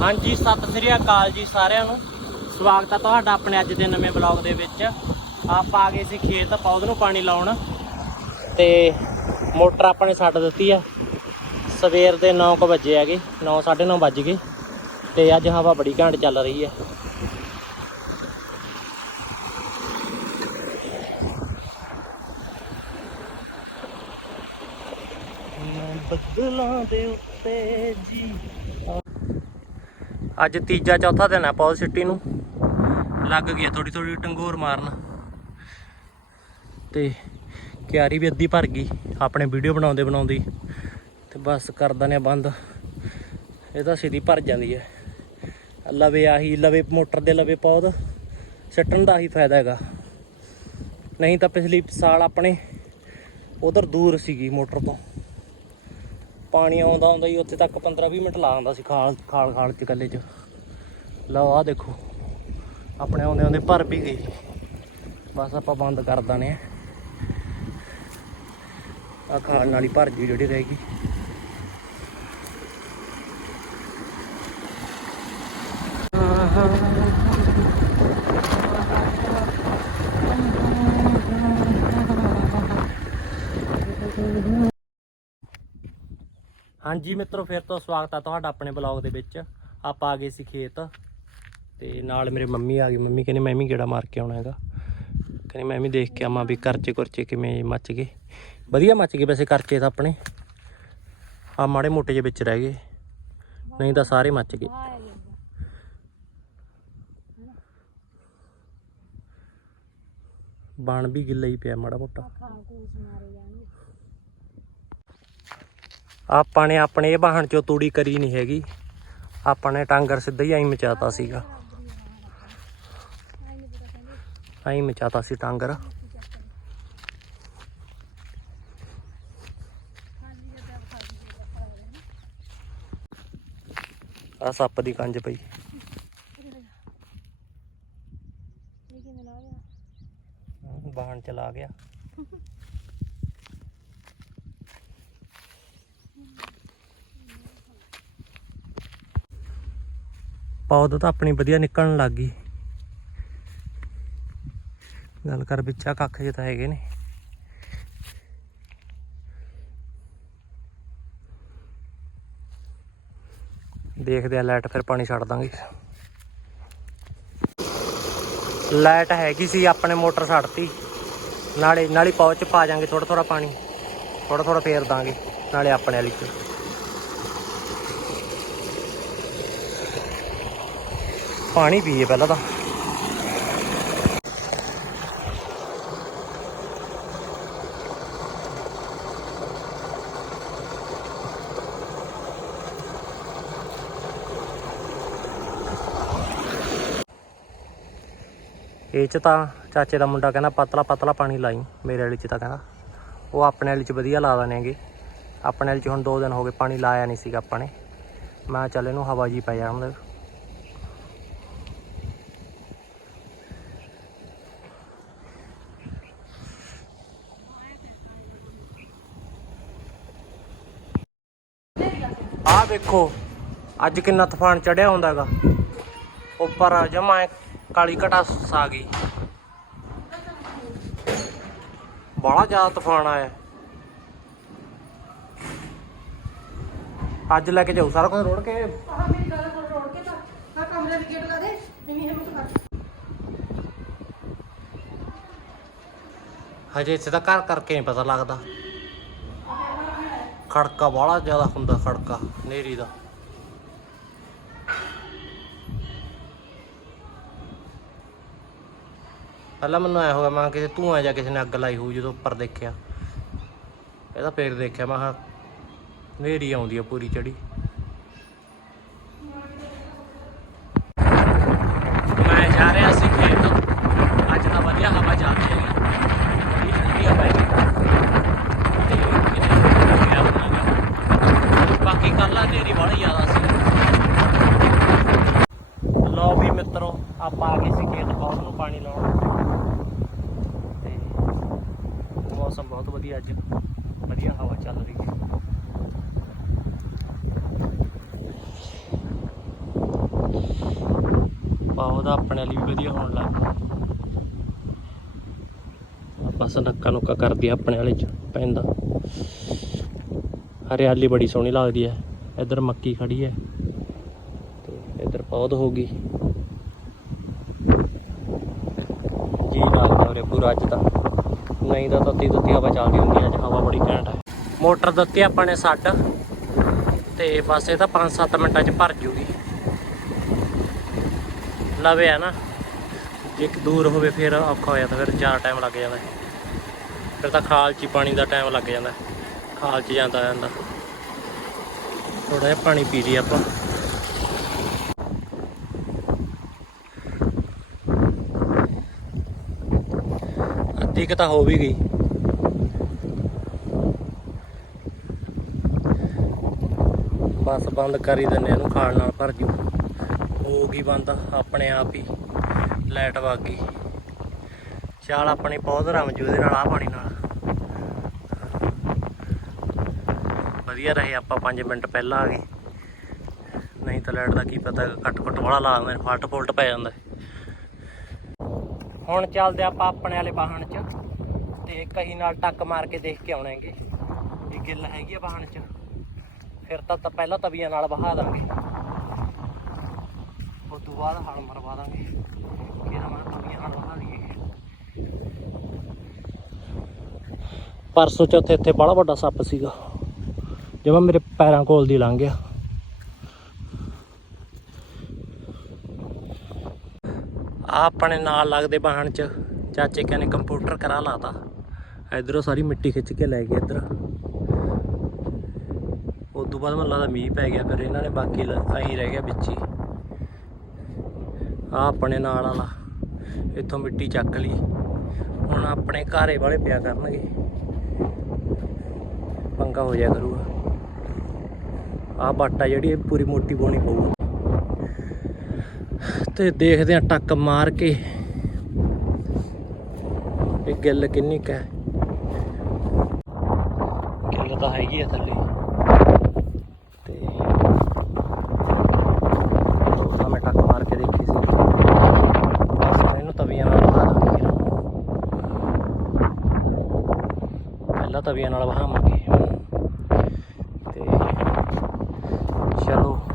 ਹਾਂਜੀ, ਸਤਿ ਸ੍ਰੀ ਅਕਾਲ ਜੀ ਸਾਰਿਆਂ ਨੂੰ। ਸਵਾਗਤ ਹੈ ਤੁਹਾਡਾ ਆਪਣੇ ਅੱਜ ਦੇ ਨਵੇਂ ਬਲੌਗ ਦੇ ਵਿੱਚ। ਆਪਾਂ ਆ ਗਏ ਸੀ ਖੇਤ ਪੌਦ ਨੂੰ ਪਾਣੀ ਲਾਉਣ। ਤੇ ਮੋਟਰ ਆਪਾਂ ਨੇ ਛੱਡ ਦਿੱਤੀ ਆ। ਸਵੇਰ ਦੇ 9:00 ਵਜੇ ਹੈਗੇ 9:30 ਵੱਜ ਗਏ। ਤੇ ਅੱਜ ਹਵਾ ਬੜੀ ਘੈਂਟ ਚੱਲ ਰਹੀ ਹੈ ਬੱਦਲਾਂ ਦੇ ਉੱਤੇ ਜੀ ਅੱਜ ਤੀਜਾ ਚੌਥਾ ਦਿਨ ਹੈ ਪੌਲ ਸਿੱਟੀ ਨੂੰ। ਲੱਗ ਗਿਆ ਥੋੜੀ ਥੋੜੀ ਟੰਗੋਰ ਮਾਰਨ। ਤੇ ਕਿਆਰੀ ਵੀ ਅੱਧੀ ਭਰ ਗਈ, ਆਪਣੇ ਵੀਡੀਓ ਬਣਾਉਂਦੇ ਬਣਾਉਂਦੀ। ਹੀ। ਤੇ ਬਸ ਕਰ ਦਨੇ ਆ ਬੰਦ। ਇਹ ਤਾਂ ਸਿੱਧੀ ਭਰ ਜਾਂਦੀ ਹੈ ਲਵੇ ਆਹੀ, ਲਵੇ ਮੋਟਰ ਦੇ ਲਵੇ ਪੌਦ ਸਿੱਟਣ ਦਾ ਹੀ ਫਾਇਦਾ ਹੈਗਾ। ਨਹੀਂ ਤਾਂ ਪਿਛਲੀ ਸਾਲ ਆਪਣੇ ਉਧਰ ਦੂਰ ਸੀਗੀ ਮੋਟਰ ਤੋਂ। ਪਾਣੀ ਆਉਂਦਾ ਹੁੰਦਾ ਹੀ ਉੱਥੇ ਤੱਕ 15 20 ਮਿੰਟ ਲਾ ਆਉਂਦਾ ਸੀ ਖਾਲ ਖਾਲ ਖਾਲ ਚ ਕੱਲੇ ਚ। ਲਓ ਆ ਦੇਖੋ, ਆਪਣੇ ਆਉਂਦੇ ਆਉਂਦੇ ਭਰ ਵੀ ਗਈ ਬਸ ਆਪਾਂ ਬੰਦ ਕਰ ਦਾਨੇ ਆ ਖਾਲ ਨਾਲ ਹੀ ਭਰ ਜੂ ਜਿਹੜੀ ਰਹੇਗੀ ਹਾਂਜੀ ਮਿੱਤਰੋ, ਫਿਰ ਤੋਂ ਸਵਾਗਤ ਆ ਤੁਹਾਡਾ ਆਪਣੇ ਬਲੌਗ ਦੇ ਵਿੱਚ। ਆਪਾਂ ਆ ਗਏ ਸੀ ਖੇਤ ਤੇ ਨਾਲ ਮੇਰੇ ਮੰਮੀ ਆ ਗਈ ਮੰਮੀ ਕਹਿੰਦੇ, ਮੈਂ ਵੀ ਗੇੜਾ ਮਾਰ ਕੇ ਆਉਣਾ ਹੈਗਾ। ਕਹਿੰਦੇ, ਮੈਂ ਵੀ ਦੇਖ ਕੇ ਆਵਾਂ ਵੀ ਕਰਚੇ ਕੁਰਚੇ ਕਿਵੇਂ ਮੱਚ ਗਏ। ਵਧੀਆ ਮੱਚ ਗਏ ਵੈਸੇ ਕਰਚੇ ਤਾਂ ਆਪਣੇ। ਆ ਮਾੜੇ ਮੋਟੇ ਜਿਹੇ ਵਿੱਚ ਰਹਿ ਗਏ। ਨਹੀਂ ਤਾਂ ਸਾਰੇ ਮੱਚ ਗਏ। ਬਣ ਵੀ ਗਿੱਲਾ ਹੀ ਪਿਆ ਮਾੜਾ ਮੋਟਾ। ਆਪਾਂ ਨੇ ਆਪਣੇ ਇਹ ਵਾਹਣ ਚੋਂ ਤੂੜੀ ਕਰੀ ਨਹੀਂ ਹੈਗੀ। ਆਪਾਂ ਨੇ ਟਾਂਗਰ ਸਿੱਧਾ ਹੀ ਐਂ ਮਚਾਤਾ ਸੀਗਾ। ਐਂ ਮਚਾਤਾ ਸੀ ਟਾਂਗਰ। ਆ ਸੱਪ ਦੀ ਕੰਜ ਪਈ। ਵਾਹਣ ਚਲਾ ਗਿਆ। ਪੌਦ ਤਾਂ ਆਪਣੀ ਵਧੀਆ ਨਿਕਲਣ ਲੱਗ ਗਈ। ਗੱਲ ਕਰ ਵਿੱਚਾ ਕੱਖ ਜੇ ਤਾਂ ਹੈਗੇ ਨੇ। ਦੇਖਦੇ ਆ ਲਾਈਟ, ਫਿਰ ਪਾਣੀ ਛੱਡ ਦਾਂਗੇ। ਲਾਈਟ ਹੈਗੀ ਸੀ, ਆਪਣੇ ਮੋਟਰ ਛੱਡਤੀ। ਨਾਲੇ ਨਾਲੇ ਪੌਚ ਪਾ ਜਾਾਂਗੇ ਥੋੜਾ ਥੋੜਾ ਪਾਣੀ। ਥੋੜਾ ਥੋੜਾ ਫੇਰ ਦਾਂਗੇ, ਨਾਲੇ ਆਪਣੇ ਵਾਲੀ ਚ। ਪਾਣੀ ਪੀਏ ਪਹਿਲਾਂ ਤਾਂ। ਇਹ ਚ ਤਾਂ ਚਾਚੇ ਦਾ ਮੁੰਡਾ ਕਹਿੰਦਾ, ਪਤਲਾ ਪਤਲਾ ਪਾਣੀ ਲਾਈ। ਮੇਰੇ ਵਾਲੀ ਚ ਤਾਂ ਕਹਿੰਦਾ। ਉਹ ਆਪਣੇ ਵਾਲੀ ਚ ਵਧੀਆ ਲਾ ਦਨੇ ਹੈਗੇ। ਆਪਣੇ ਵਾਲੀ ਚ ਹੁਣ 2 ਦਿਨ ਹੋ ਗਏ, ਪਾਣੀ ਲਾਇਆ ਨਹੀਂ ਸੀਗਾ ਆਪਾਂ ਨੇ। ਮੈਂ ਕਿਹਾ ਚੱਲ ਇਹਨੂੰ ਹਵਾ ਜੀ ਪੈ ਜਾਣ ਦੇ ਆਹ ਵੇਖੋ ਅੱਜ ਕਿੰਨਾ ਤੂਫਾਨ ਚੜਿਆ ਹੁੰਦਾਗਾ। ਉੱਪਰ ਜਮਾ ਕਾਲੀ ਘਟਾ ਸਾ ਗਈ। ਬੜਾ ਜ਼ਿਆਦਾ ਤੂਫਾਨ ਆਇਆ। ਅੱਜ ਲੈ ਕੇ ਜਾਊ ਸਾਰਾ ਕੁਝ ਰੋੜ ਕੇ। ਆਹ ਮੇਰੀ ਗੱਲ ਕੋਲ ਰੋੜ ਕੇ ਤਾਂ। ਆਹ ਕਮਰੇ ਦੀ ਗੇਟ ਲਾ ਦੇ ਇੰਨੀ ਹਿੰਮਤ ਕਰ। ਹਜੇ ਇੱਥੇ ਤਾਂ ਘਰ ਕਰਕੇ ਨਹੀਂ ਪਤਾ ਲੱਗਦਾ। ਖੜਕਾ ਬੜਾ ਜ਼ਿਆਦਾ ਹੁੰਦਾ ਖੜਕਾ, ਨੇਰੀ ਦਾ। ਪਹਿਲਾਂ ਮੈਨੂੰ ਐ ਹੋਇਆ ਮੈਂ ਕਿਹਾ ਕਿਸੇ ਧੂਆਂ ਜਾਂ ਕਿਸੇ ਨੇ ਅੱਗ ਲਾਈ ਹੋਊ ਜਦੋਂ ਉੱਪਰ ਦੇਖਿਆ। ਇਹਦਾ ਫੇਰ ਦੇਖਿਆ, ਮੈਂ ਹਾਂ ਨੇਰੀ ਆਉਂਦੀ ਆ ਪੂਰੀ ਚੜੀ ਮੈਂ ਜਾ ਰਿਹਾ ਸੀ ਖੇਤ ਅੱਜ ਤਾਂ ਵਧੀਆ ਹਵਾ ਚੱਲ ਰਹੀ ਹੈ ਬੜੀ ਠੰਡੀ ਹਵਾ ਹੈ ਬਾਕੀ ਕੱਲਾ ਨੇਰੀ ਬੜੀ ਜ਼ਿਆਦਾ ਸੀ। ਲਓ ਵੀ ਮਿੱਤਰੋ, ਆਪਾਂ ਆ ਗਏ ਸੀ ਖੇਤ ਪੌਦ ਨੂੰ ਪਾਣੀ ਲਾਉਣ। ਤੇ ਮੌਸਮ ਬਹੁਤ ਵਧੀਆ ਅੱਜ। ਵਧੀਆ ਹਵਾ ਚੱਲ ਰਹੀ ਹੈ। ਪੌਦਾ ਆਪਣੇ ਲਈ ਵੀ ਵਧੀਆ ਹੋਣ ਲੱਗ ਪਿਆ। ਬਸ ਨੱਕਾ ਨੁੱਕਾ ਕਰਦੀ ਆਪਣੇ ਵਾਲੇ ਚ, ਪੈਂਦਾ। ਹਰਿਆਲੀ ਬੜੀ ਸੋਹਣੀ ਲੱਗਦੀ ਹੈ। ਇੱਧਰ ਮੱਕੀ ਖੜੀ ਹੈ। ਤੇ ਇੱਧਰ ਪੌਦ ਹੋ ਗਈ। ਜੀ ਲੱਗਦਾ ਉਰੇ ਪੂਰਾ ਅੱਜ ਤਾਂ? ਨਹੀਂ ਤਾਂ ਤੱਤੀ ਤੱਤੀ ਹਵਾ ਚੱਲਦੀ ਹੁੰਦੀ ਹੈ ਅੱਜ ਹਵਾ ਬੜੀ ਘੈਂਟ ਹੈ। ਮੋਟਰ ਦਿੱਤੀ ਆਪਾਂ ਨੇ ਸੱਟ। ਤੇ ਬਸ ਇਹ ਤਾਂ 5-7 ਮਿੰਟਾਂ 'ਚ ਭਰ ਜੂਗੀ। ਲਵੇ ਆ ਨਾ। ਜੇ ਦੂਰ ਹੋਵੇ ਫਿਰ ਔਖਾ ਹੋ ਜਾਂਦਾ, ਫਿਰ ਜ਼ਿਆਦਾ ਟਾਈਮ ਲੱਗ ਜਾਂਦਾ। ਫਿਰ ਤਾਂ ਖਾਲ 'ਚ ਹੀ ਪਾਣੀ ਦਾ ਟਾਈਮ ਲੱਗ ਜਾਂਦਾ। ਖਾਲ 'ਚ ਜਾਂਦਾ ਜਾਂਦਾ ਥੋੜਾ ਜਿਹਾ ਪਾਣੀ ਪੀ ਲਈ ਆਪਾਂ। ਅੱਧੀ ਕੁ ਤਾਂ ਹੋ ਵੀ ਗਈ। ਬਸ ਬੰਦ ਕਰ ਹੀ ਦਿੰਨੇ ਇਹਨੂੰ ਖਾਣ ਨਾਲ ਭਰ ਜੂ। ਹੋ ਗਈ ਬੰਦ, ਆਪਣੇ ਆਪ ਹੀ। ਲਾਈਟ ਵਗ ਗਈ। ਚਾਲ ਆਪਣੀ ਬਹੁਤ ਰਮ ਜੂ, ਇਹਦੇ ਨਾਲ ਆ ਪਾਣੀ ਨਾਲ। ਵਧੀਆ ਰਹੇ, ਆਪਾਂ 5 ਮਿੰਟ ਪਹਿਲਾਂ ਆ ਗਏ। ਨਹੀਂ ਤਾਂ ਲਾਈਟ ਦਾ ਕੀ ਪਤਾ ਕੱਟ ਕੁੱਟ ਵਾਲਾ ਲਾ ਦਿੰਦੇ, ਫਲਟ ਫੁਲਟ ਪੈ ਜਾਂਦਾ। ਹੁਣ ਚੱਲਦੇ ਆਪਾਂ ਆਪਣੇ ਵਾਲੇ ਵਾਹਣ 'ਚ, ਤੇ ਕਹੀ ਨਾਲ ਟੱਕ ਮਾਰ ਕੇ ਦੇਖ ਕੇ ਆਉਣਾਂਗੇ ਵੀ ਗਿੱਲ ਹੈਗੀ ਆ ਵਾਹਣ 'ਚ, ਫਿਰ ਤਾਂ ਤਾਂ ਪਹਿਲਾਂ ਤਵੀਆਂ ਨਾਲ ਵਹਾ ਦਾਂਗੇ। ਉਸ ਤੋਂ ਬਾਅਦ ਹਲ ਮਰਵਾ ਦਾਂਗੇ। ਫਿਰ ਮੈਂ ਤਵੀਆਂ ਨਾਲ ਵਹਾ ਦਈਏ। ਪਰਸੋਂ ਚੌਥੇ ਇੱਥੇ ਬੜਾ ਵੱਡਾ ਸੱਪ ਸੀਗਾ। ਜਿਵੇਂ ਮੇਰੇ ਪੈਰਾਂ ਕੋਲ ਦੀ ਲੰਘ ਗਿਆ। ਆ ਆਪਣੇ ਨਾਲ ਲੱਗਦੇ ਵਾਹਣ ਚ ਚਾਚੇ ਕਹਿੰਦੇ ਕੰਪਿਊਟਰ ਕਰਾ ਲਾਤਾ। ਇਧਰੋਂ ਸਾਰੀ ਮਿੱਟੀ ਖਿੱਚ ਕੇ ਲੈ ਗਏ ਇੱਧਰ। ਉਸ ਤੋਂ ਬਾਅਦ ਮੈਨੂੰ ਦਾ ਮੀਂਹ ਪੈ ਗਿਆ, ਫਿਰ ਇਹਨਾਂ ਨੇ ਬਾਕੀ ਆਹੀ ਰਹਿ ਗਿਆ ਵਿੱਚ ਹੀ। ਆ ਆਪਣੇ ਨਾਲ ਵਾਲਾ, ਇੱਥੋਂ ਮਿੱਟੀ ਚੱਕ ਲਈ। ਹੁਣ ਆਪਣੇ ਘਾਰੇ ਵਾਲੇ ਪਿਆ ਕਰਨਗੇ। ਪੰਗਾ ਹੋ ਜਾਇਆ ਕਰੂਗਾ। ਆ ਬਾਟਾ ਜਿਹੜੀ ਪੂਰੀ ਮੋਟੀ ਪਾਉਣੀ ਪਊ। ਤੇ ਦੇਖਦੇ ਆ ਟੱਕ ਮਾਰ ਕੇ ਇਹ ਗਿੱਲ ਕਿੰਨੀ ਕੁ ਹੈ। ਗਿੱਲ ਤਾਂ ਹੈਗੀ ਆ ਥੱਲੇ। ਤੇ ਆ ਮੈਂ ਟੱਕ ਮਾਰ ਕੇ ਦੇਖੀ ਸੀ। ਬਸ ਇਹਨੂੰ ਤਵੀਆਂ ਨਾਲ ਬਹਾ ਦਾਂਗੇ। ਪਹਿਲਾਂ ਤਵੀਆਂ ਨਾਲ ਵਹਾਵਾਂਗੇ ਤੇ ਚਲੋ